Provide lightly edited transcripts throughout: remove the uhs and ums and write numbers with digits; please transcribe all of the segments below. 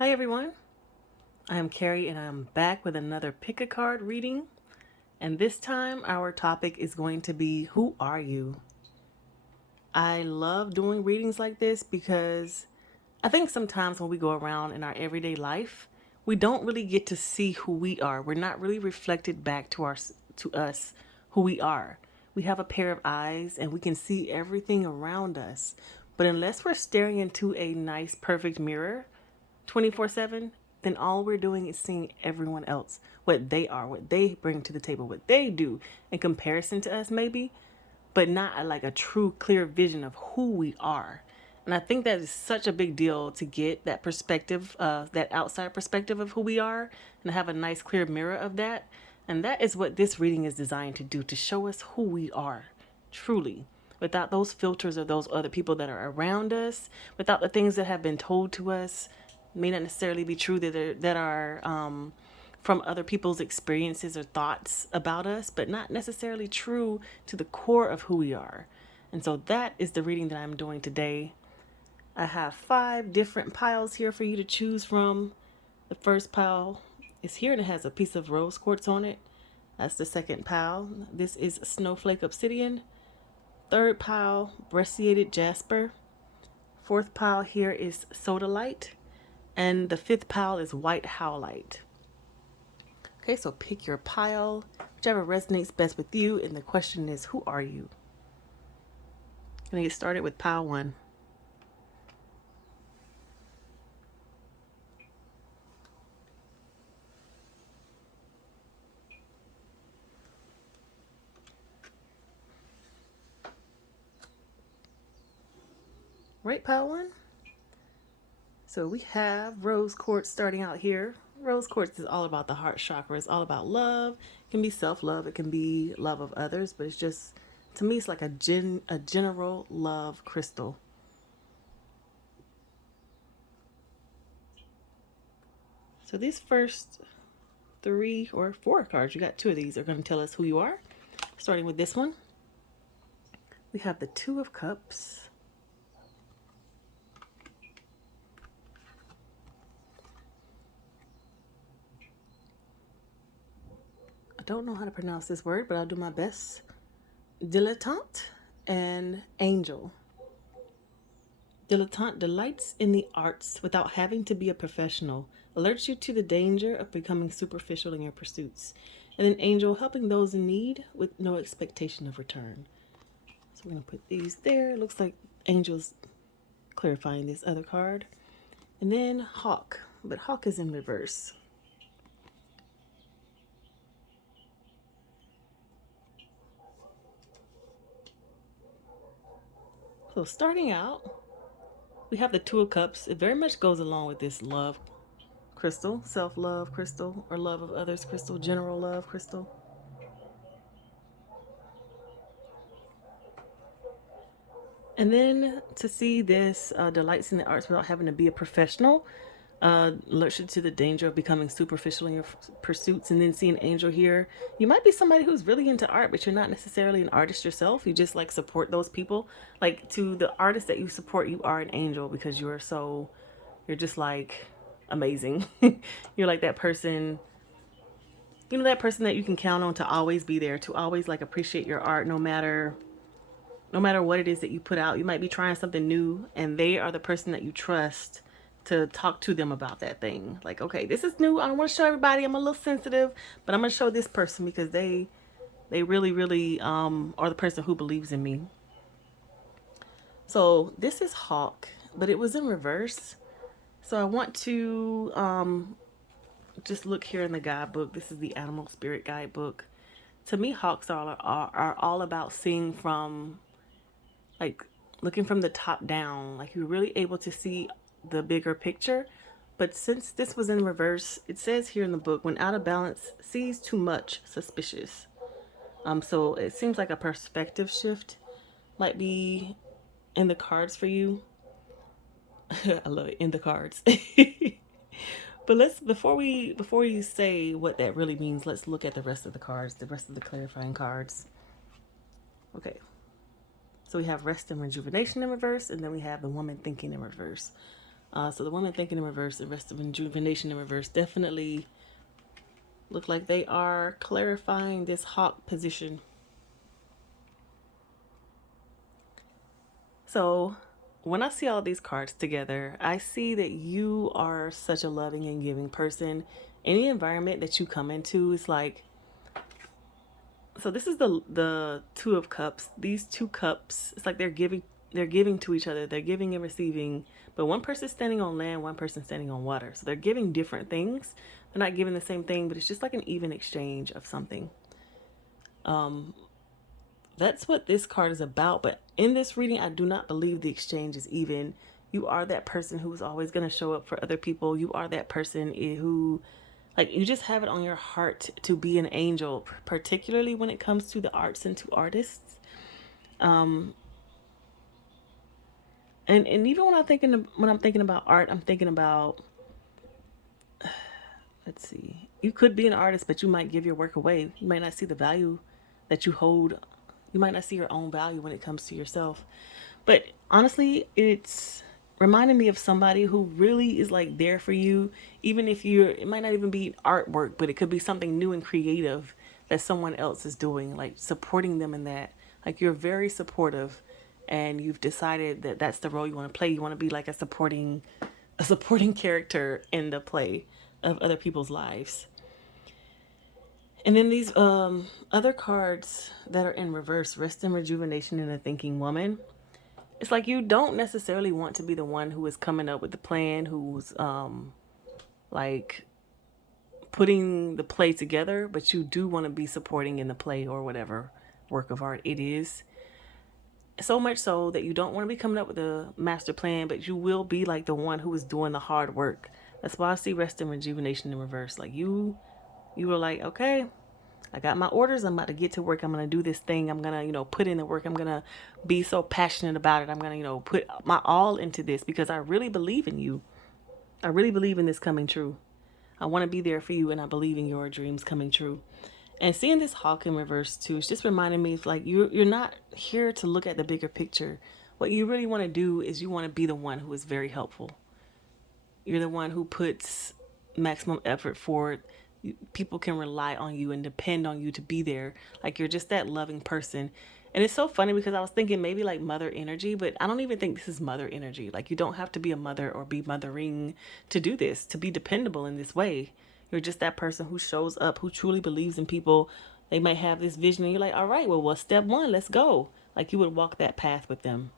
Hi everyone, I am Carrie and I'm back with another pick a card reading. And this time our topic is going to be who are you? I love doing readings like this because I think sometimes when we go around in our everyday life, we don't really get to see who we are. We're not really reflected back to us who we are. We have a pair of eyes and we can see everything around us. But unless we're staring into a nice perfect mirror, 24/7, then all we're doing is seeing everyone else, what they are, what they bring to the table, what they do in comparison to us, maybe, but not like a true, clear vision of who we are. And I think that is such a big deal to get that perspective, that outside perspective of who we are, and have a nice, clear mirror of that. And that is what this reading is designed to do, to show us who we are, truly, without those filters or those other people that are around us, without the things that have been told to us, may not necessarily be true, that are from other people's experiences or thoughts about us, but not necessarily true to the core of who we are. And so that is the reading that I'm doing today. I have 5 different piles here for you to choose from. The first pile is here and it has a piece of rose quartz on it. That's the second pile. This is Snowflake Obsidian. Third pile, Brecciated Jasper. Fourth pile here is Sodalite. And the 5th pile is White Howlite. Okay, so pick your pile, whichever resonates best with you. And the question is, who are you? I'm gonna get started with pile 1. Right, pile 1. So we have rose quartz starting out here. Rose quartz is all about the heart chakra. It's all about love. It can be self-love. It can be love of others. But it's just, to me, it's like a general love crystal. So these first 3 or 4 cards, you got 2 of these, are going to tell us who you are. Starting with this one, we have the 2 of Cups. I don't know how to pronounce this word, but I'll do my best. Dilettante and Angel. Dilettante delights in the arts without having to be a professional, alerts you to the danger of becoming superficial in your pursuits. And then Angel, helping those in need with no expectation of return. So we're going to put these there. It looks like Angel's clarifying this other card. And then Hawk, but Hawk is in reverse. So starting out, we have the 2 of Cups. It very much goes along with this love crystal, self-love crystal, or love of others crystal, general love crystal. And then to see this delights in the arts without having to be a professional, alerts you to the danger of becoming superficial in your pursuits. And then seeing Angel here, you might be somebody who's really into art, but you're not necessarily an artist yourself. You just like support those people. Like, to the artists that you support, you are an angel because you're just like amazing. You're like that person, that person that you can count on to always be there, to always like appreciate your art no matter what it is that you put out. You might be trying something new and they are the person that you trust to talk to them about that thing. Like, okay, this is new. I don't want to show everybody. I'm a little sensitive, but I'm going to show this person because they really, really are the person who believes in me. So this is Hawk, but it was in reverse. So I want to just look here in the guidebook. This is the Animal Spirit Guidebook. To me, hawks are all about seeing from, like, looking from the top down. Like, you're really able to see the bigger picture. But since this was in reverse, it says here in the book, when out of balance, sees too much, suspicious. So it seems like a perspective shift might be in the cards for you. I love it, in the cards. But before we say what that really means, let's look at the rest of the cards, the rest of the clarifying cards. Okay. So we have rest and rejuvenation in reverse, and then we have the woman thinking in reverse. So the woman thinking in reverse, the rest of rejuvenation in reverse, definitely look like they are clarifying this hawk position. So when I see all these cards together, I see that you are such a loving and giving person. Any environment that you come into is like, so this is the Two of Cups. These two cups, it's like they're giving to each other. They're giving and receiving, but one person's standing on land, one person's standing on water. So they're giving different things. They're not giving the same thing, but it's just like an even exchange of something. That's what this card is about. But in this reading, I do not believe the exchange is even. You are that person who's always going to show up for other people. You are that person who, like, you just have it on your heart to be an angel, particularly when it comes to the arts and to artists. And even when I'm thinking about art, I'm thinking about, let's see, you could be an artist, but you might give your work away. You might not see the value that you hold. You might not see your own value when it comes to yourself. But honestly, it's reminding me of somebody who really is like there for you, even if it might not even be artwork, but it could be something new and creative that someone else is doing, like supporting them in that. Like you're very supportive and you've decided that that's the role you want to play. You want to be like a supporting character in the play of other people's lives. And then these other cards that are in reverse, rest and rejuvenation and a thinking woman. It's like you don't necessarily want to be the one who is coming up with the plan, who's like putting the play together, but you do want to be supporting in the play or whatever work of art it is. So much so that you don't want to be coming up with a master plan, but you will be like the one who is doing the hard work. That's why I see rest and rejuvenation in reverse. Like you were like, okay, I got my orders. I'm about to get to work. I'm going to do this thing. I'm going to, put in the work. I'm going to be so passionate about it. I'm going to, put my all into this because I really believe in you. I really believe in this coming true. I want to be there for you and I believe in your dreams coming true. And seeing this hawk in reverse too, it's just reminding me of like, you're not here to look at the bigger picture. What you really want to do is you want to be the one who is very helpful. You're the one who puts maximum effort forward. People can rely on you and depend on you to be there. Like you're just that loving person. And it's so funny because I was thinking maybe like mother energy, but I don't even think this is mother energy. Like you don't have to be a mother or be mothering to do this, to be dependable in this way. You're just that person who shows up, who truly believes in people. They might have this vision and you're like, all right, well, what's step one? Let's go. Like you would walk that path with them.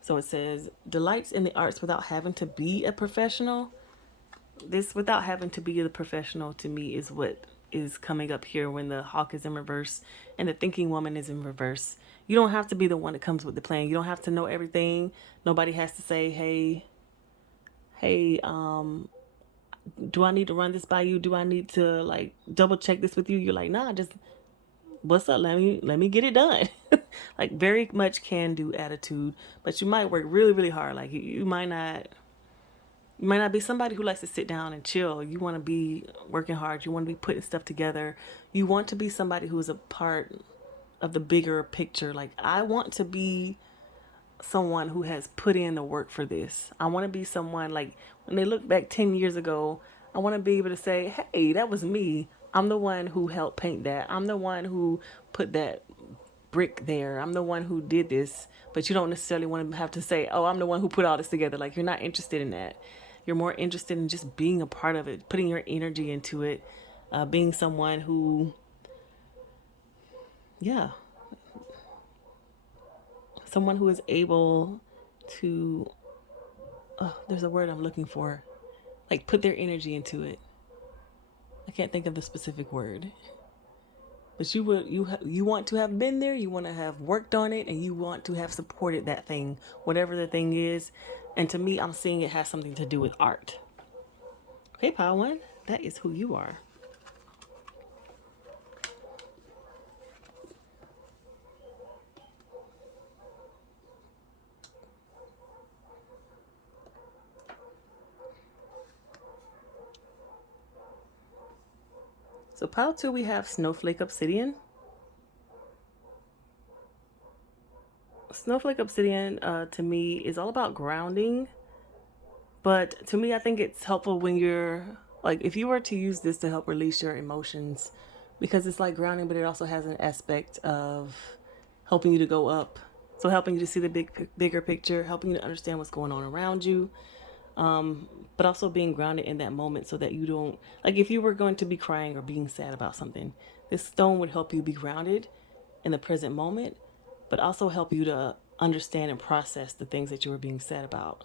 So it says, delights in the arts without having to be a professional. This without having to be a professional to me is what is coming up here when the hawk is in reverse and the thinking woman is in reverse. You don't have to be the one that comes with the plan. You don't have to know everything. Nobody has to say, hey, do I need to run this by you? Do I need to like double check this with you? You're like, nah, just what's up? Let me get it done. Like very much can do attitude, but you might work really, really hard. Like you might not be somebody who likes to sit down and chill. You want to be working hard. You want to be putting stuff together. You want to be somebody who is a part of the bigger picture. Like I want to be someone who has put in the work for this. I want to be someone like when they look back 10 years ago, I want to be able to say, hey, that was me. I'm the one who helped paint that. I'm the one who put that brick there. I'm the one who did this. But you don't necessarily want to have to say, oh, I'm the one who put all this together. Like you're not interested in that. You're more interested in just being a part of it, putting your energy into it, being someone who, yeah, someone who is able to, there's a word I'm looking for, like put their energy into it. I can't think of the specific word. But you want to have been there, you want to have worked on it, and you want to have supported that thing, whatever the thing is. And to me, I'm seeing it has something to do with art. Okay, Pile One, that is who you are. So Pile 2, we have Snowflake Obsidian. Snowflake Obsidian, to me, is all about grounding. But to me, I think it's helpful when you're like, if you were to use this to help release your emotions, because it's like grounding, but it also has an aspect of helping you to go up. So helping you to see the bigger picture, helping you to understand what's going on around you, but also being grounded in that moment so that you don't, like, if you were going to be crying or being sad about something, this stone would help you be grounded in the present moment, but also help you to understand and process the things that you were being sad about.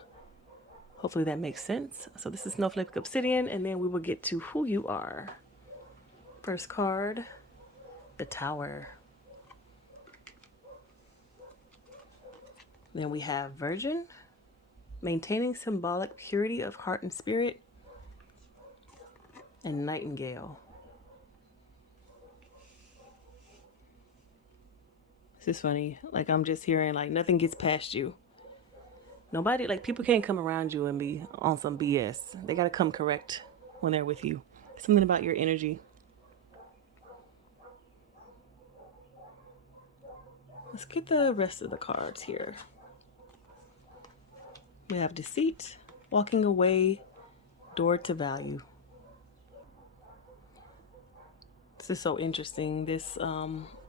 Hopefully that makes sense. So this is Snowflake Obsidian, and then we will get to who you are. First card, the Tower. Then we have Virgin, maintaining symbolic purity of heart and spirit, and Nightingale. This is funny. Like, I'm just hearing, like, nothing gets past you. Nobody, like, people can't come around you and be on some BS. They got to come correct when they're with you. Something about your energy. Let's get the rest of the cards here. We have Deceit, walking away, door to value. This is so interesting. This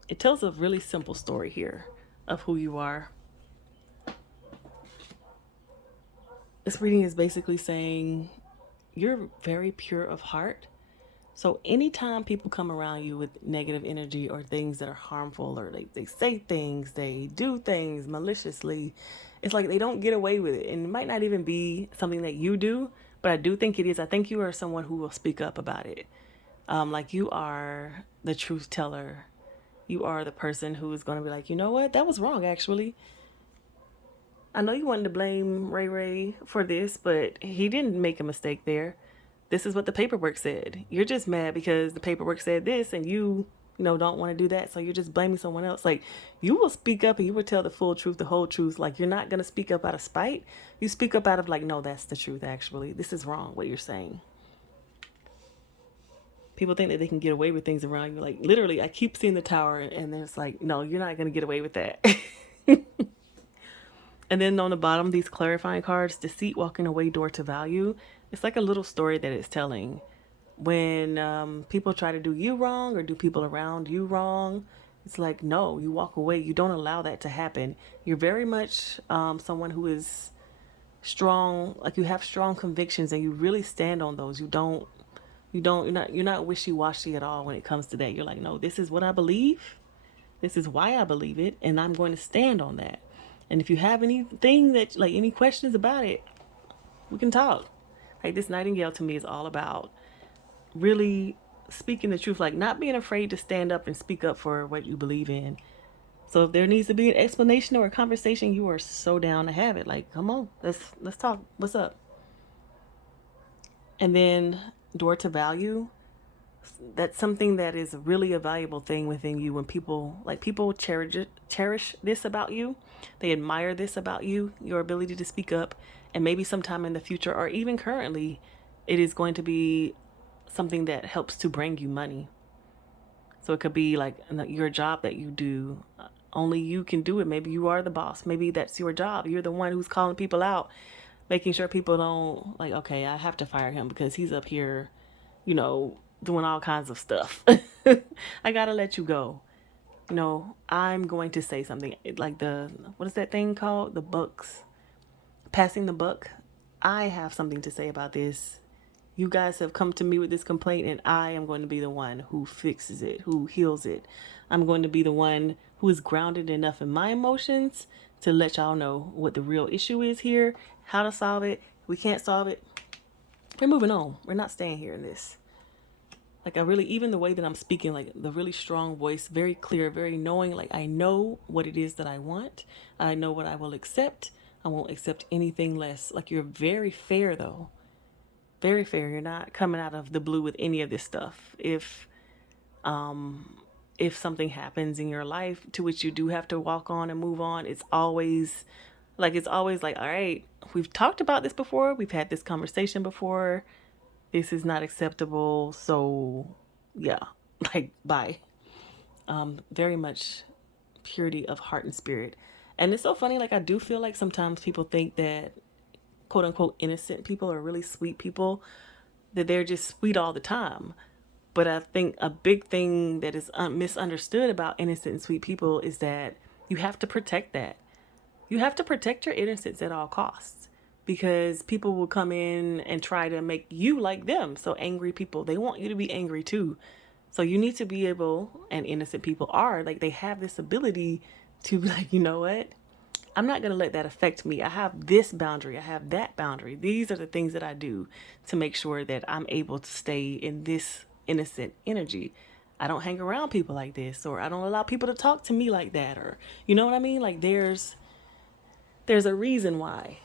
it tells a really simple story here of who you are. This reading is basically saying you're very pure of heart. So anytime people come around you with negative energy or things that are harmful, or they say things, they do things maliciously, it's like they don't get away with it. And it might not even be something that you do, but I do think it is. I think you are someone who will speak up about it. Like, you are the truth teller. You are the person who is going to be like, you know what, that was wrong, actually. I know you wanted to blame Ray Ray for this, but he didn't make a mistake there. This is what the paperwork said. You're just mad because the paperwork said this, and you know, don't want to do that. So you're just blaming someone else. Like, you will speak up and you will tell the full truth, the whole truth. Like, you're not going to speak up out of spite. You speak up out of, like, no, that's the truth, actually. This is wrong, what you're saying. People think that they can get away with things around you. Like, literally, I keep seeing the Tower, and then it's like, no, you're not going to get away with that. And then on the bottom, these clarifying cards, Deceit, walking away, door to value. It's like a little story that it's telling. When people try to do you wrong or do people around you wrong, it's like, no, you walk away. You don't allow that to happen. You're very much someone who is strong, like, you have strong convictions and you really stand on those. You're not wishy-washy at all when it comes to that. You're like, no, this is what I believe. This is why I believe it, and I'm going to stand on that. And if you have anything that, like, any questions about it, we can talk. Like, this Nightingale to me is all about really speaking the truth, like, not being afraid to stand up and speak up for what you believe in. So if there needs to be an explanation or a conversation, you are so down to have it. Like, come on, let's talk. What's up? And then door to value. That's something that is really a valuable thing within you. When people cherish this about you, they admire this about you, your ability to speak up, and maybe sometime in the future or even currently, it is going to be something that helps to bring you money. So it could be like your job that you do. Only you can do it. Maybe you are the boss. Maybe that's your job. You're the one who's calling people out, making sure people don't, like, okay, I have to fire him because he's up here, you know, doing all kinds of stuff. I gotta let you go. You know, I'm going to say something, like, what is that thing called? The books. Passing the buck. I have something to say about this. You guys have come to me with this complaint, and I am going to be the one who fixes it, who heals it. I'm going to be the one who is grounded enough in my emotions to let y'all know what the real issue is here, how to solve it. If we can't solve it, we're moving on. We're not staying here in this. Like, I really, even the way that I'm speaking, like, the really strong voice, very clear, very knowing, like, I know what it is that I want. I know what I will accept. I won't accept anything less. Like, you're very fair, though. Very fair. You're not coming out of the blue with any of this stuff. If something happens in your life to which you do have to walk on and move on, it's always like, all right, we've talked about this before. We've had this conversation before. This is not acceptable. So yeah, like, bye. Very much purity of heart and spirit. And it's so funny. Like, I do feel like sometimes people think that quote unquote innocent people or really sweet people, that they're just sweet all the time. But I think a big thing that is misunderstood about innocent and sweet people is that you have to protect that. You have to protect your innocence at all costs, because people will come in and try to make you like them. So angry people, they want you to be angry too. So you need to be able, and innocent people are, like, they have this ability to be like, you know what? I'm not going to let that affect me. I have this boundary. I have that boundary. These are the things that I do to make sure that I'm able to stay in this innocent energy. I don't hang around people like this, or I don't allow people to talk to me like that, or you know what I mean? Like there's a reason why.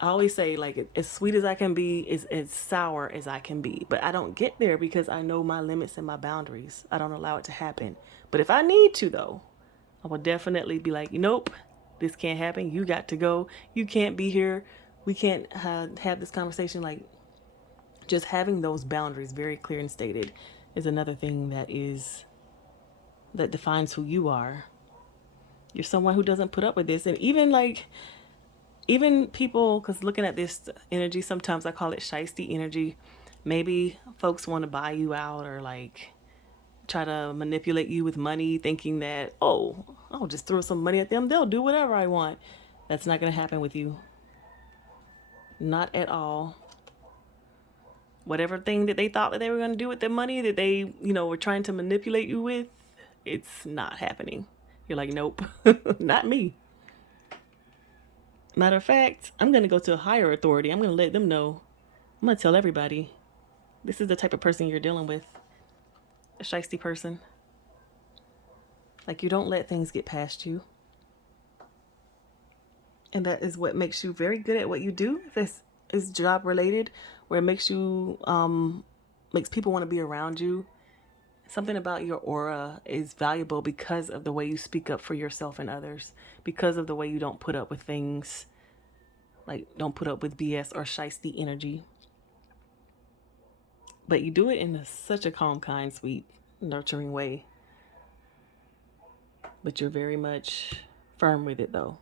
I always say, like, as sweet as I can be is as sour as I can be. But I don't get there because I know my limits and my boundaries. I don't allow it to happen. But if I need to, though, I will definitely be like, nope, this can't happen. You got to go. You can't be here. We can't have this conversation. Like, just having those boundaries very clear and stated is another thing that defines who you are. You're someone who doesn't put up with this. And even people, because looking at this energy, sometimes I call it shiesty energy. Maybe folks want to buy you out, or like try to manipulate you with money, thinking that, oh, I'll just throw some money at them, they'll do whatever I want. That's not going to happen with you. Not at all. Whatever thing that they thought that they were going to do with their money, that they, were trying to manipulate you with, it's not happening. You're like, nope, not me. Matter of fact, I'm going to go to a higher authority. I'm going to let them know. I'm going to tell everybody, this is the type of person you're dealing with. A shiesty person. Like, you don't let things get past you. And that is what makes you very good at what you do. If it's job related, where it makes you, makes people want to be around you. Something about your aura is valuable because of the way you speak up for yourself and others. Because of the way you don't put up with things. Like, don't put up with BS or shiesty energy. But you do it in such a calm, kind, sweet, nurturing way. But you're very much firm with it, though.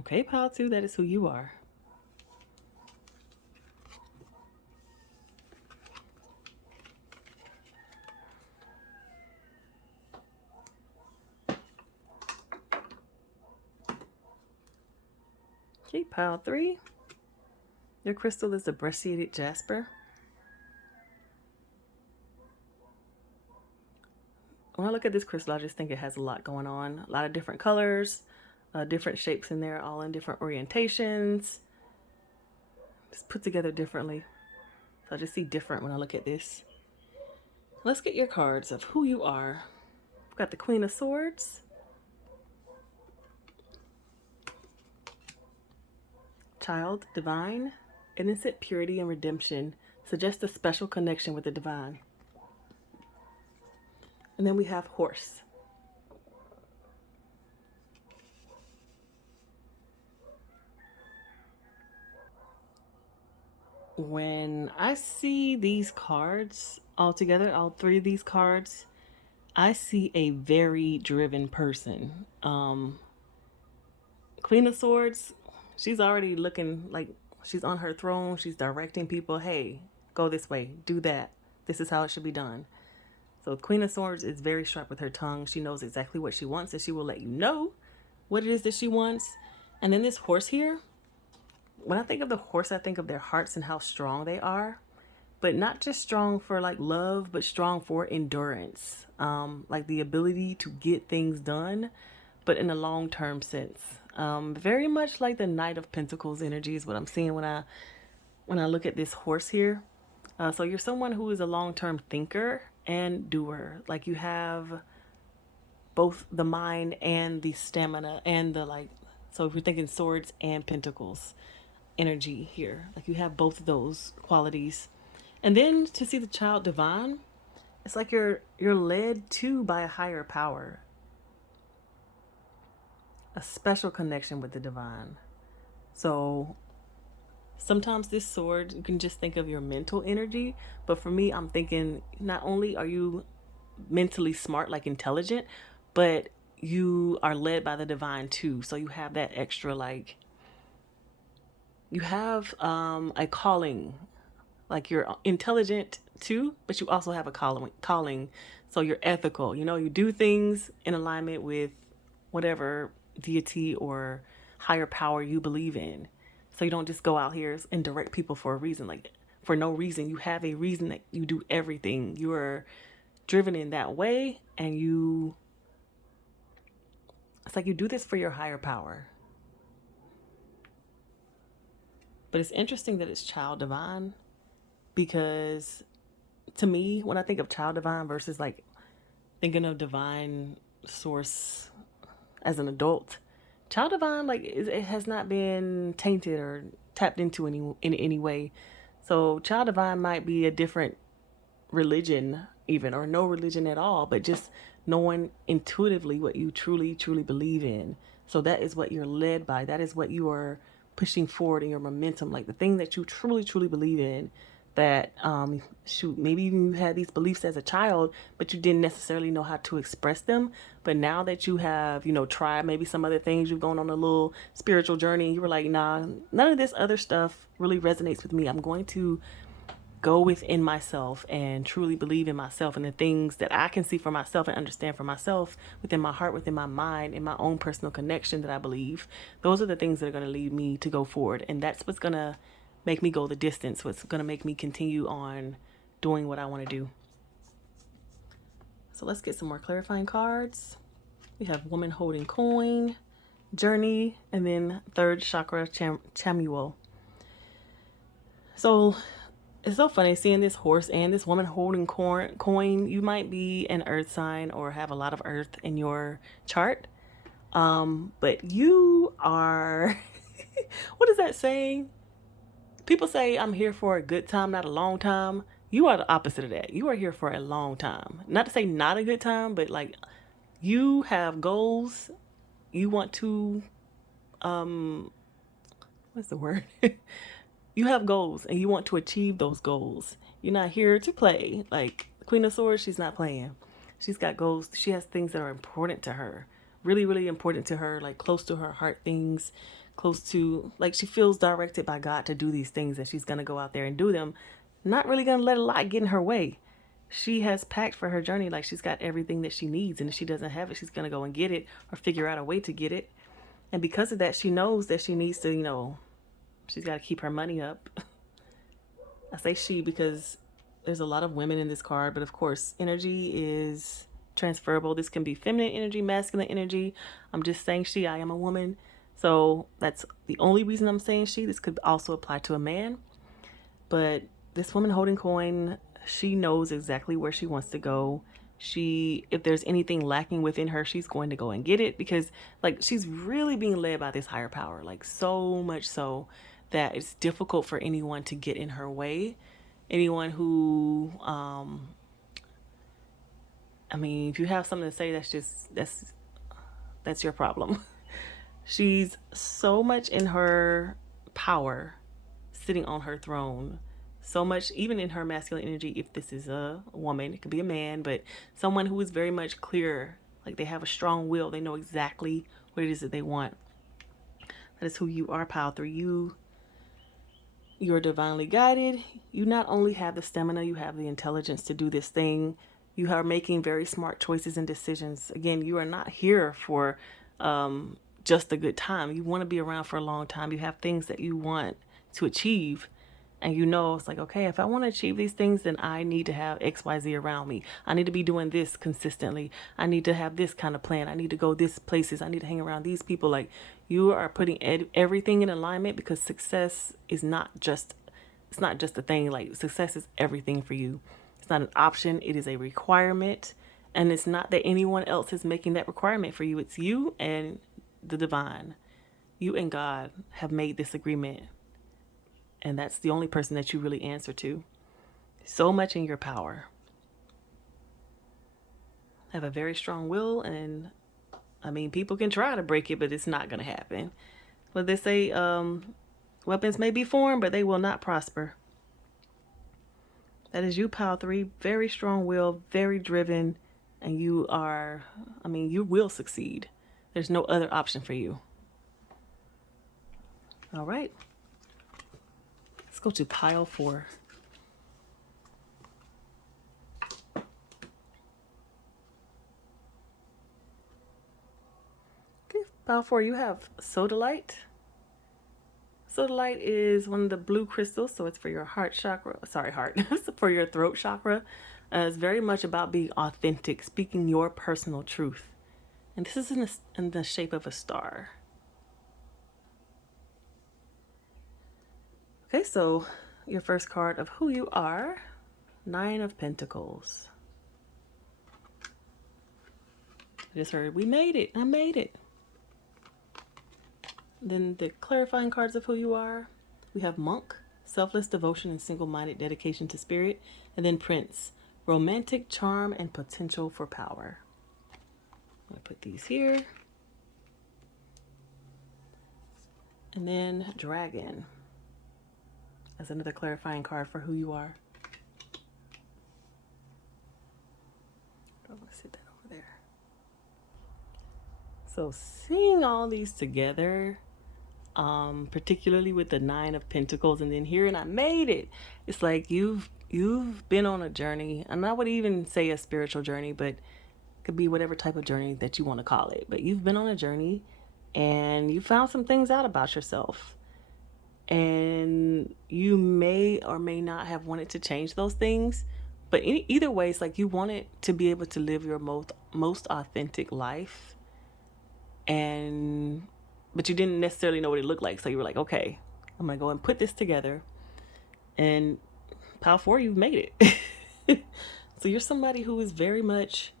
Okay, pile 2, that is who you are. Okay, pile 3. Your crystal is the Brecciated Jasper. When I look at this crystal, I just think it has a lot going on. A lot of different colors, different shapes in there, all in different orientations. Just put together differently. So I just see different when I look at this. Let's get your cards of who you are. We've got the Queen of Swords. Child, divine, innocent, purity, and redemption. Suggest a special connection with the divine. And then we have horse. When I see these cards all together, all 3 of these cards, I see a very driven person. Queen of Swords, she's already looking like she's on her throne. She's directing people. Hey, go this way. Do that. This is how it should be done. So Queen of Swords is very sharp with her tongue. She knows exactly what she wants, and she will let you know what it is that she wants. And then this horse here, when I think of the horse, I think of their hearts and how strong they are. But not just strong for like love, but strong for endurance. Like the ability to get things done, but in a long-term sense. Very much like the Knight of Pentacles energy is what I'm seeing when I look at this horse here. So you're someone who is a long-term thinker and doer. Like, you have both the mind and the stamina and the, like, so if you're thinking swords and pentacles energy here, like you have both of those qualities. And then to see the child divine, it's like you're led to by a higher power. A special connection with the divine. So sometimes this sword, you can just think of your mental energy. But for me, I'm thinking not only are you mentally smart, like intelligent, but you are led by the divine too. So you have that extra, like, you have a calling. Like you're intelligent too, but you also have a calling. So you're ethical. You know, you do things in alignment with whatever deity or higher power you believe in. So you don't just go out here and direct people for a reason. Like for no reason. You have a reason that you do everything. You are driven in that way, and it's like you do this for your higher power. But it's interesting that it's child divine, because to me, when I think of child divine versus like thinking of divine source as an adult, child divine, like it has not been tainted or tapped into in any way. So child divine might be a different religion, even, or no religion at all, but just knowing intuitively what you truly believe in. So that is what you're led by. That is what you are pushing forward in your momentum, like the thing that you truly believe in. That shoot, maybe you had these beliefs as a child, but you didn't necessarily know how to express them. But now that you have, tried maybe some other things, you've gone on a little spiritual journey, and you were like, nah, none of this other stuff really resonates with me. I'm going to go within myself and truly believe in myself and the things that I can see for myself and understand for myself within my heart, within my mind, in my own personal connection that I believe. Those are the things that are going to lead me to go forward. And that's what's going to make me go the distance, what's going to make me continue on doing what I want to do. So let's get some more clarifying cards. We have woman holding coin, journey, and then third chakra, Chamuel. So it's so funny seeing this horse and this woman holding coin. You might be an earth sign or have a lot of earth in your chart. But you are, what is that saying? People say, I'm here for a good time, not a long time. You are the opposite of that. You are here for a long time. Not to say not a good time, but like you have goals. You want to, what's the word? You have goals and you want to achieve those goals. You're not here to play. Like Queen of Swords, she's not playing. She's got goals. She has things that are important to her. Really important to her, like close to her heart things, close to, like she feels directed by God to do these things, and she's going to go out there and do them. Not really going to let a lot get in her way. She has packed for her journey, like she's got everything that she needs, and if she doesn't have it, she's going to go and get it or figure out a way to get it. And because of that, she knows that she needs to, she's got to keep her money up. I say she because there's a lot of women in this card, but of course, energy is transferable. This can be feminine energy, masculine energy. I'm just saying she. I am a woman. So that's the only reason I'm saying she. This could also apply to a man. But this woman holding coin, she knows exactly where she wants to go. If there's anything lacking within her, she's going to go and get it, because like she's really being led by this higher power, like so much so that it's difficult for anyone to get in her way. Anyone who, if you have something to say, that's your problem. She's so much in her power, sitting on her throne. So much, even in her masculine energy, if this is a woman, it could be a man, but someone who is very much clear, like they have a strong will. They know exactly what it is that they want. That is who you are, Pile 3. You're divinely guided. You not only have the stamina, you have the intelligence to do this thing. You are making very smart choices and decisions. Again, you are not here for just a good time. You want to be around for a long time. You have things that you want to achieve. And it's like, okay, if I want to achieve these things, then I need to have XYZ around me. I need to be doing this consistently. I need to have this kind of plan. I need to go these places. I need to hang around these people. Like you are putting everything in alignment, because success is it's not just a thing. Like success is everything for you. It's not an option. It is a requirement. And it's not that anyone else is making that requirement for you. It's you and the divine. You and God have made this agreement. And that's the only person that you really answer to. So much in your power. Have a very strong will, and people can try to break it, but it's not going to happen. But they say weapons may be formed, but they will not prosper. That is you, Pile 3. Very strong will, very driven, and you will succeed. There's no other option for you. All right. go to pile 4. Okay, pile 4, you have Sodalite. Sodalite is one of the blue crystals, so it's for your heart chakra. Sorry, heart. It's for your throat chakra. It's very much about being authentic, speaking your personal truth. And this is in the shape of a star. Okay, so your first card of who you are, 9 of Pentacles. I just heard, we made it. I made it. Then the clarifying cards of who you are, we have Monk, selfless devotion and single-minded dedication to spirit. And then Prince, romantic charm and potential for power. I'm going to put these here. And then Dragon, as another clarifying card for who you are. I'm going to sit that over there. So seeing all these together, particularly with the 9 of Pentacles, and then here, and I made it. It's like you've been on a journey, and I would even say a spiritual journey, but it could be whatever type of journey that you want to call it. But you've been on a journey, and you found some things out about yourself, and you may or may not have wanted to change those things. But either way, it's like you wanted to be able to live your most authentic life, but you didn't necessarily know what it looked like. So you were like, okay, I'm going to go and put this together. And pile 4, you've made it. So you're somebody who is very much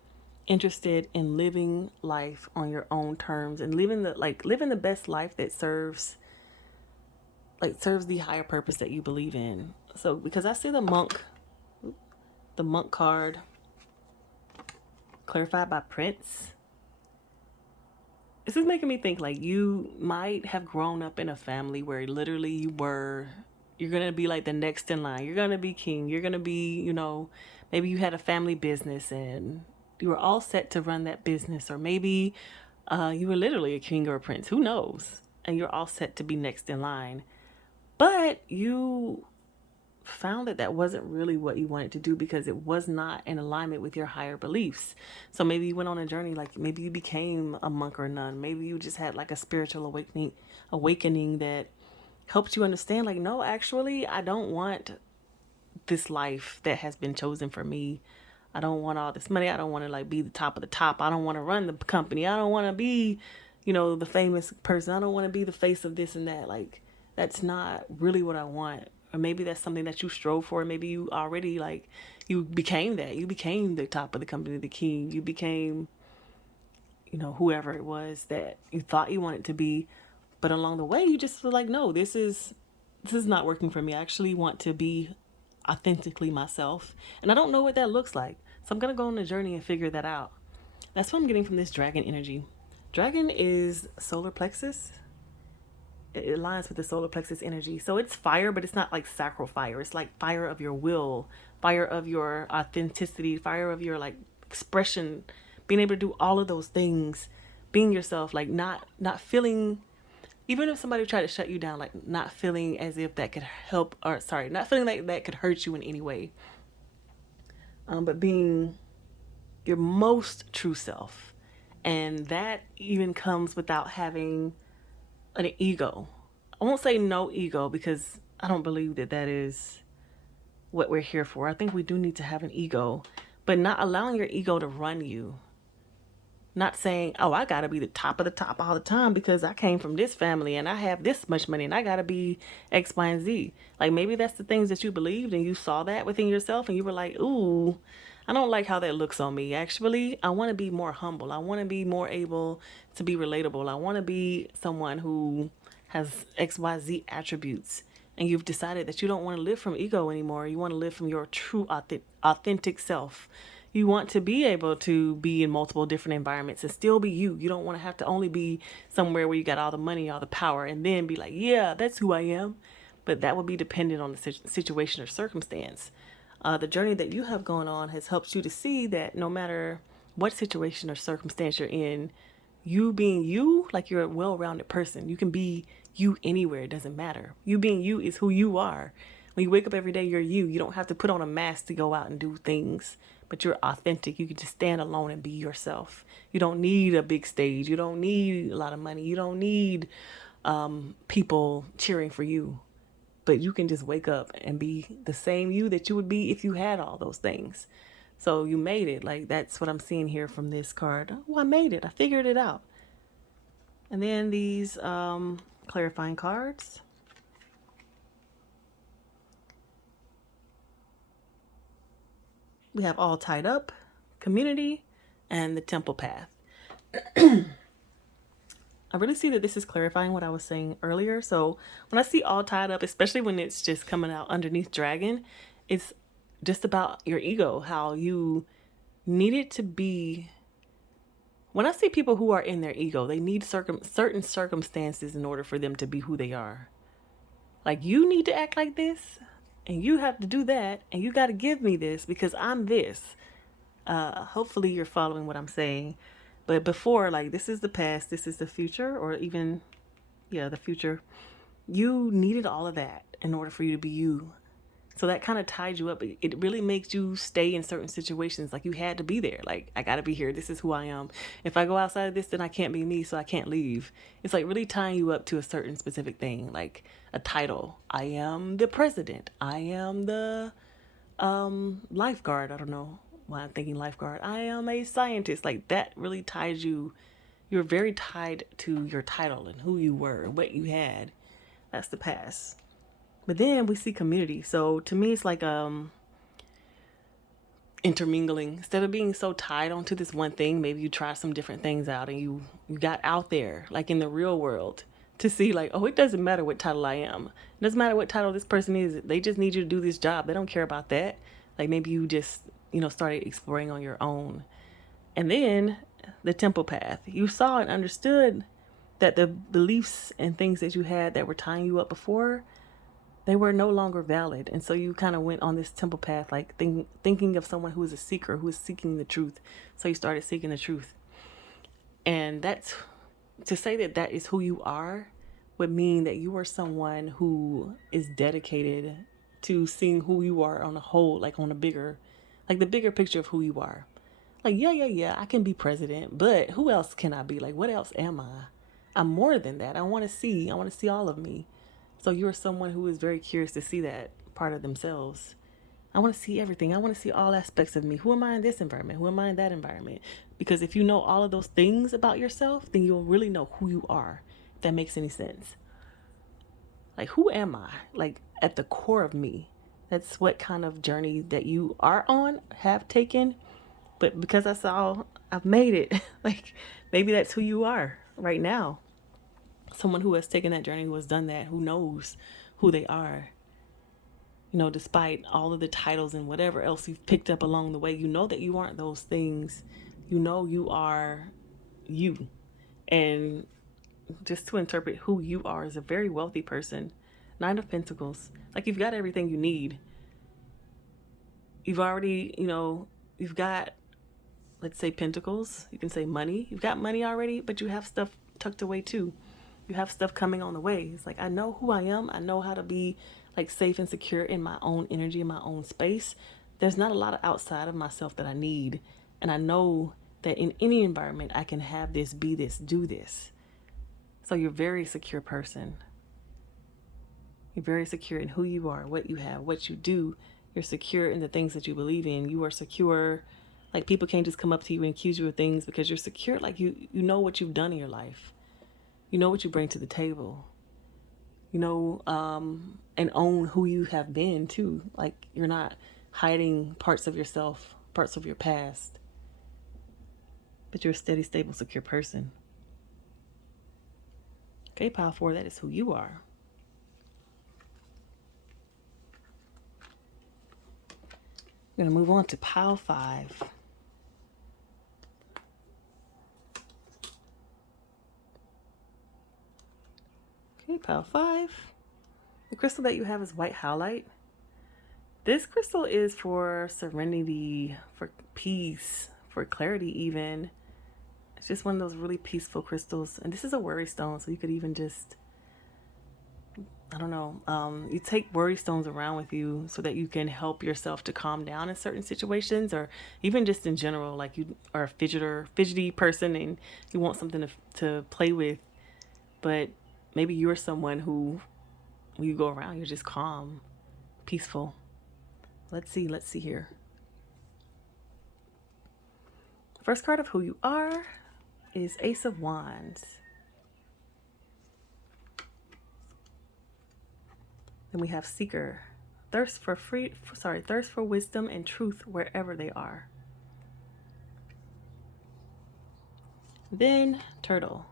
interested in living life on your own terms and living the best life that serves the higher purpose that you believe in. So because I see the monk card clarified by Prince, this is making me think like you might have grown up in a family where literally you're going to be like the next in line. You're going to be king. You're going to be, maybe you had a family business and you were all set to run that business. Or maybe you were literally a king or a prince. Who knows? And you're all set to be next in line. But you found that wasn't really what you wanted to do because it was not in alignment with your higher beliefs. So maybe you went on a journey, like maybe you became a monk or a nun. Maybe you just had like a spiritual awakening that helped you understand, like, no, actually, I don't want this life that has been chosen for me. I don't want all this money. I don't want to like be the top of the top. I don't want to run the company. I don't want to be, the famous person. I don't want to be the face of this and that. Like, that's not really what I want. Or maybe that's something that you strove for. Maybe you already you became that. You became the top of the company, the king. You became, whoever it was that you thought you wanted to be. But along the way, you just feel like, no, this is not working for me. I actually want to be authentically myself. And I don't know what that looks like. So I'm going to go on a journey and figure that out. That's what I'm getting from this dragon energy. Dragon is solar plexus. It aligns with the solar plexus energy. So it's fire, but it's not like sacral fire. It's like fire of your will, fire of your authenticity, fire of your like expression, being able to do all of those things, being yourself, like not feeling, even if somebody tried to shut you down, like not feeling as if that could help, or sorry, not feeling like that could hurt you in any way. But being your most true self. And that even comes without having an ego. I won't say no ego because I don't believe that is what we're here for. I think we do need to have an ego, but not allowing your ego to run you. Not saying, oh, I got to be the top of the top all the time because I came from this family and I have this much money and I got to be X, Y, and Z. Like maybe that's the things that you believed and you saw that within yourself and you were like, ooh, I don't like how that looks on me. Actually, I want to be more humble. I want to be more able to be relatable. I want to be someone who has X, Y, Z attributes. And you've decided that you don't want to live from ego anymore. You want to live from your true authentic self. You want to be able to be in multiple different environments and still be you. You don't want to have to only be somewhere where you got all the money, all the power, and then be like, yeah, that's who I am. But that would be dependent on the situation or circumstance. The journey that you have going on has helped you to see that no matter what situation or circumstance you're in, you being you, like you're a well-rounded person. You can be you anywhere. It doesn't matter. You being you is who you are. When you wake up every day, you're you. You don't have to put on a mask to go out and do things, but you're authentic. You can just stand alone and be yourself. You don't need a big stage. You don't need a lot of money. You don't need people cheering for you. But you can just wake up and be the same you that you would be if you had all those things. So you made it. Like, that's what I'm seeing here from this card. Oh, I made it. I figured it out. And then these clarifying cards. We have all tied up, community, and the temple path. I really see that this is clarifying what I was saying earlier. So when I see all tied up, especially when it's just coming out underneath dragon, it's just about your ego, how you need it to be. When I see people who are in their ego, they need certain circumstances in order for them to be who they are. Like, you need to act like this, and you have to do that, and you got to give me this because I'm this. Hopefully you're following what I'm saying. But before, like, this is the past, this is the future, or even, the future. You needed all of that in order for you to be you. So that kind of tied you up. It really makes you stay in certain situations. Like, you had to be there. Like, I got to be here. This is who I am. If I go outside of this, then I can't be me, so I can't leave. It's like really tying you up to a certain specific thing, like a title. I am the president. I am the lifeguard. I don't know why I'm thinking lifeguard. I am a scientist. Like, that really ties you. You're very tied to your title and who you were and what you had. That's the past. But then we see community. So to me, it's like intermingling. Instead of being so tied onto this one thing, maybe you try some different things out and you got out there, like in the real world, to see like, oh, it doesn't matter what title I am. It doesn't matter what title this person is. They just need you to do this job. They don't care about that. Like, maybe you just, started exploring on your own. And then the temple path. You saw and understood that the beliefs and things that you had that were tying you up before, they were no longer valid. And so you kind of went on this temple path, like thinking of someone who is a seeker, who is seeking the truth. So you started seeking the truth. And that's to say that that is who you are would mean that you are someone who is dedicated to seeing who you are on a whole, like on a bigger, like the bigger picture of who you are. Like, yeah, I can be president, but who else can I be? Like, what else am I? I'm more than that. I want to see all of me. So you're someone who is very curious to see that part of themselves. I want to see everything. I want to see all aspects of me. Who am I in this environment? Who am I in that environment? Because if you know all of those things about yourself, then you'll really know who you are, if that makes any sense. Like, who am I? Like, at the core of me. That's what kind of journey that you are on, have taken. But because I've made it, like, maybe that's who you are right now. Someone who has taken that journey, who has done that, who knows who they are. Despite all of the titles and whatever else you've picked up along the way, you know that you aren't those things. You know you are you. And just to interpret who you are as a very wealthy person, 9 of Pentacles. Like, you've got everything you need. You've already, you've got, let's say, Pentacles. You can say money. You've got money already, but you have stuff tucked away too. You have stuff coming on the way. It's like, I know who I am. I know how to be like safe and secure in my own energy, in my own space. There's not a lot of outside of myself that I need. And I know that in any environment, I can have this, be this, do this. So you're a very secure person. You're very secure in who you are, what you have, what you do. You're secure in the things that you believe in. You are secure. Like, people can't just come up to you and accuse you of things because you're secure. Like, you know what you've done in your life. You know what you bring to the table. And own who you have been too. Like, you're not hiding parts of yourself, parts of your past. But you're a steady, stable, secure person. Okay, pile 4, that is who you are. I'm going to move on to pile 5. Okay, pile 5. The crystal that you have is white howlite. This crystal is for serenity, for peace, for clarity even. It's just one of those really peaceful crystals. And this is a worry stone, so you could even just I don't know. You take worry stones around with you so that you can help yourself to calm down in certain situations, or even just in general. Like you are a fidgety person, and you want something to play with, but maybe you're someone who, when you go around, you're just calm, peaceful. Let's see here. First card of who you are is Ace of Wands. Then we have Seeker. Thirst for wisdom and truth wherever they are. Then Turtle.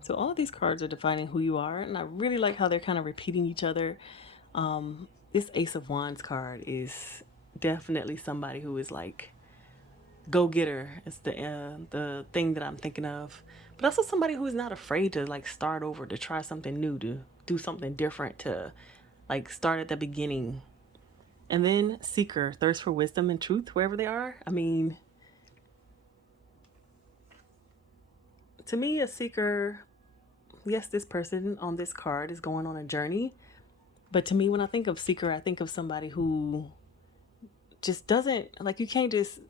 So all of these cards are defining who you are, and I really like how they're kind of repeating each other. This Ace of Wands card is definitely somebody who is like go-getter. It's the thing that I'm thinking of, but also somebody who is not afraid to like start over, to try something new, to do something different, to like start at the beginning. And then Seeker, thirst for wisdom and truth wherever they are. I mean, to me, a seeker, yes, this person on this card is going on a journey. But to me, when I think of seeker, I think of somebody who just doesn't, like, you can't just,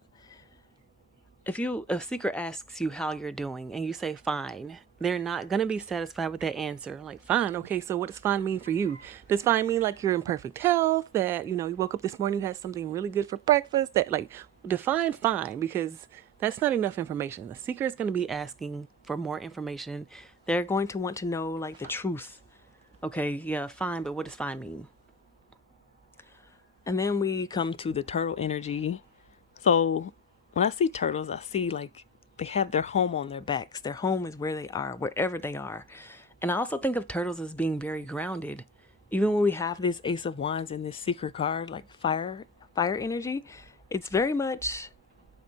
if a seeker asks you how you're doing and you say fine, they're not going to be satisfied with that answer. Like, fine, okay, so what does fine mean for you? Does fine mean like you're in perfect health, that, you know, you woke up this morning, you had something really good for breakfast? That, like, define fine, because that's not enough information. The seeker is going to be asking for more information. They're going to want to know, like, the truth. Okay, yeah, fine, but what does fine mean? And then we come to the turtle energy. So when I see turtles, I see like they have their home on their backs. Their home is where they are, wherever they are. And I also think of turtles as being very grounded. Even when we have this Ace of Wands and this secret card, like fire energy, it's very much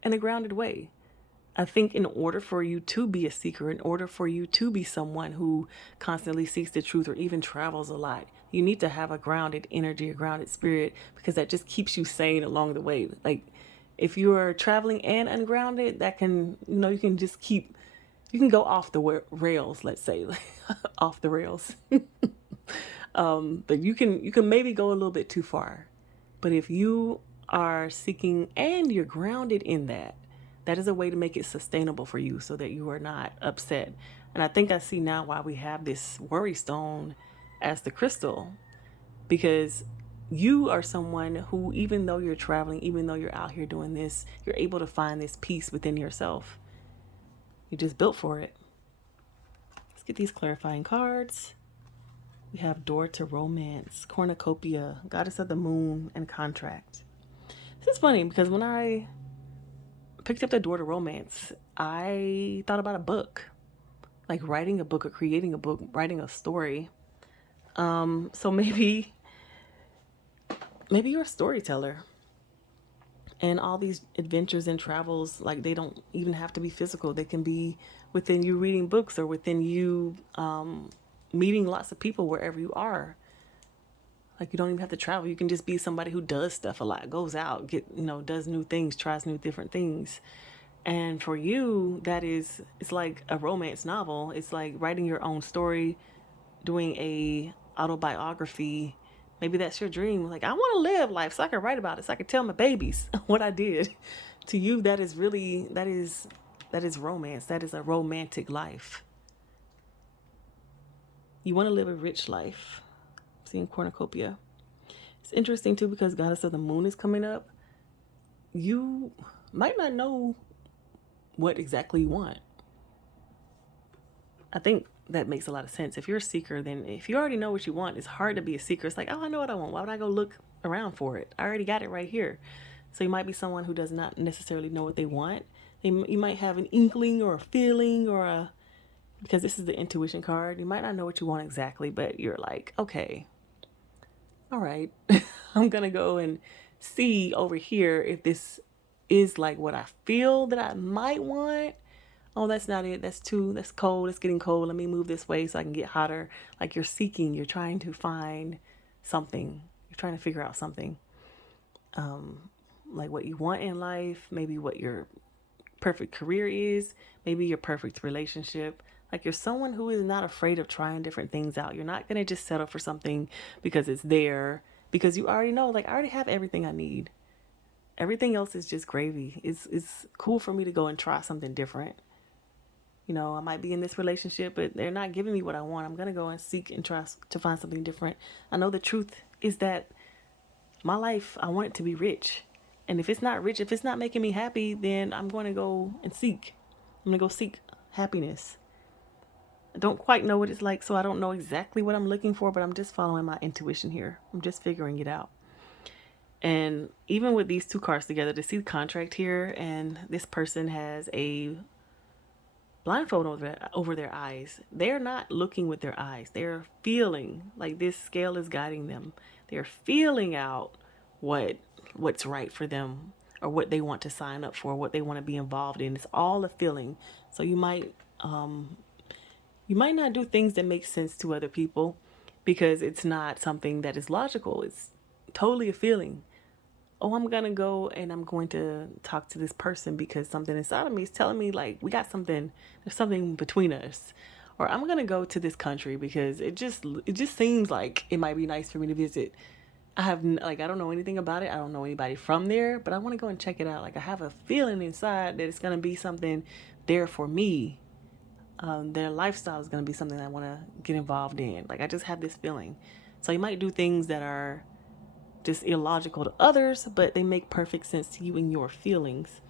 in a grounded way. I think in order for you to be a seeker, in order for you to be someone who constantly seeks the truth or even travels a lot, you need to have a grounded energy, a grounded spirit, because that just keeps you sane along the way. Like, if you are traveling and ungrounded, that can, you know, you can go off the rails, let's say, off the rails. But you can maybe go a little bit too far. But if you are seeking and you're grounded in that is a way to make it sustainable for you so that you are not upset. And I think I see now why we have this worry stone as the crystal, because you are someone who, even though you're traveling, even though you're out here doing this, you're able to find this peace within yourself. You're just built for it. Let's get these clarifying cards. We have Door to Romance, Cornucopia, Goddess of the Moon, and Contract. This is funny because when I picked up the Door to Romance, I thought about a book, like writing a book or creating a book, writing a story. So maybe you're a storyteller, and all these adventures and travels, like, they don't even have to be physical. They can be within you reading books, or within you meeting lots of people wherever you are. Like, you don't even have to travel. You can just be somebody who does stuff a lot, goes out, does new things, tries new different things. And for you, it's like a romance novel. It's like writing your own story, doing a autobiography. Maybe that's your dream. Like, I want to live life so I can write about it, so I can tell my babies what I did. To you, that is romance. That is a romantic life. You want to live a rich life. Seeing Cornucopia. It's interesting too, because Goddess of the Moon is coming up. You might not know what exactly you want. I think that makes a lot of sense. If you're a seeker, then if you already know what you want, it's hard to be a seeker. It's like, oh, I know what I want. Why would I go look around for it? I already got it right here. So you might be someone who does not necessarily know what they want. You might have an inkling or a feeling because this is the intuition card. You might not know what you want exactly, but you're like, okay, all right, I'm going to go and see over here if this is like what I feel that I might want. Oh, that's not it. That's cold. It's getting cold. Let me move this way so I can get hotter. Like, you're seeking, you're trying to find something. You're trying to figure out something. Like what you want in life, maybe what your perfect career is, maybe your perfect relationship. Like, you're someone who is not afraid of trying different things out. You're not going to just settle for something because it's there, because you already know, like, I already have everything I need. Everything else is just gravy. It's cool for me to go and try something different. You know, I might be in this relationship, but they're not giving me what I want. I'm going to go and seek and try to find something different. I know the truth is that my life, I want it to be rich. And if it's not rich, if it's not making me happy, then I'm going to go and seek. I'm going to go seek happiness. I don't quite know what it's like, so I don't know exactly what I'm looking for, but I'm just following my intuition here. I'm just figuring it out. And even with these two cards together, to see the contract here, and this person has a blindfold over their eyes. They're not looking with their eyes. They're feeling, like this scale is guiding them. They're feeling out what's right for them, or what they want to sign up for, what they want to be involved in. It's all a feeling. So you might not do things that make sense to other people because it's not something that is logical. It's totally a feeling. Oh, I'm going to go and I'm going to talk to this person because something inside of me is telling me, like, we got something, there's something between us. Or I'm going to go to this country because it just seems like it might be nice for me to visit. I don't know anything about it. I don't know anybody from there, but I want to go and check it out. Like, I have a feeling inside that it's going to be something there for me. Their lifestyle is going to be something I want to get involved in. Like, I just have this feeling. So you might do things that are just illogical to others, but they make perfect sense to you and your feelings.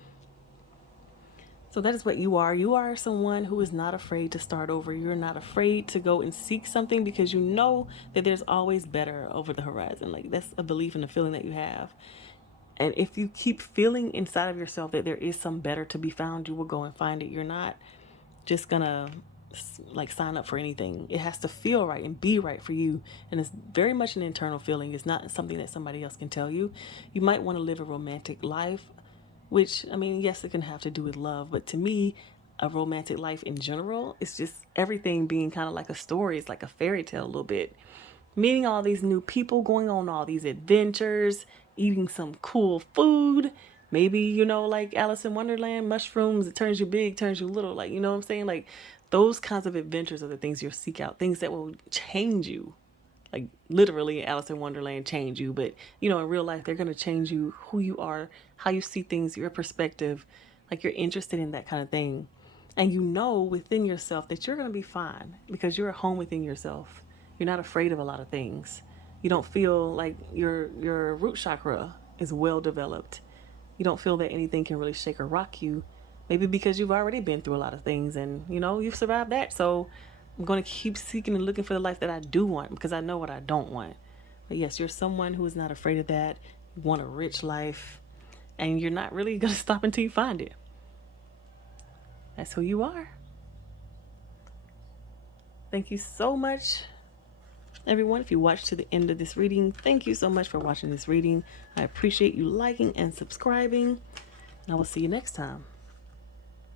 So that is what you are. You are someone who is not afraid to start over. You're not afraid to go and seek something because you know that there's always better over the horizon. Like, that's a belief and a feeling that you have. And if you keep feeling inside of yourself that there is some better to be found, you will go and find it. You're not just gonna like sign up for anything. It has to feel right and be right for you, and it's very much an internal feeling. It's not something that somebody else can tell you. You might want to live a romantic life, which, I mean, yes, it can have to do with love, but to me, a romantic life in general, it's just everything being kind of like a story. It's like a fairy tale a little bit. Meeting all these new people, going on all these adventures, eating some cool food. Maybe, like Alice in Wonderland, mushrooms, it turns you big, turns you little. Like, you know what I'm saying? Like, those kinds of adventures are the things you'll seek out. Things that will change you. Like, literally, Alice in Wonderland change you. But, in real life, they're going to change you, who you are, how you see things, your perspective. Like, you're interested in that kind of thing. And you know within yourself that you're going to be fine because you're at home within yourself. You're not afraid of a lot of things. You don't feel like your root chakra is well developed. You don't feel that anything can really shake or rock you. Maybe because you've already been through a lot of things and, you've survived that. So I'm going to keep seeking and looking for the life that I do want because I know what I don't want. But yes, you're someone who is not afraid of that. You want a rich life and you're not really going to stop until you find it. That's who you are. Thank you so much, everyone. If you watched to the end of this reading, thank you so much for watching this reading. I appreciate you liking and subscribing. And I will see you next time.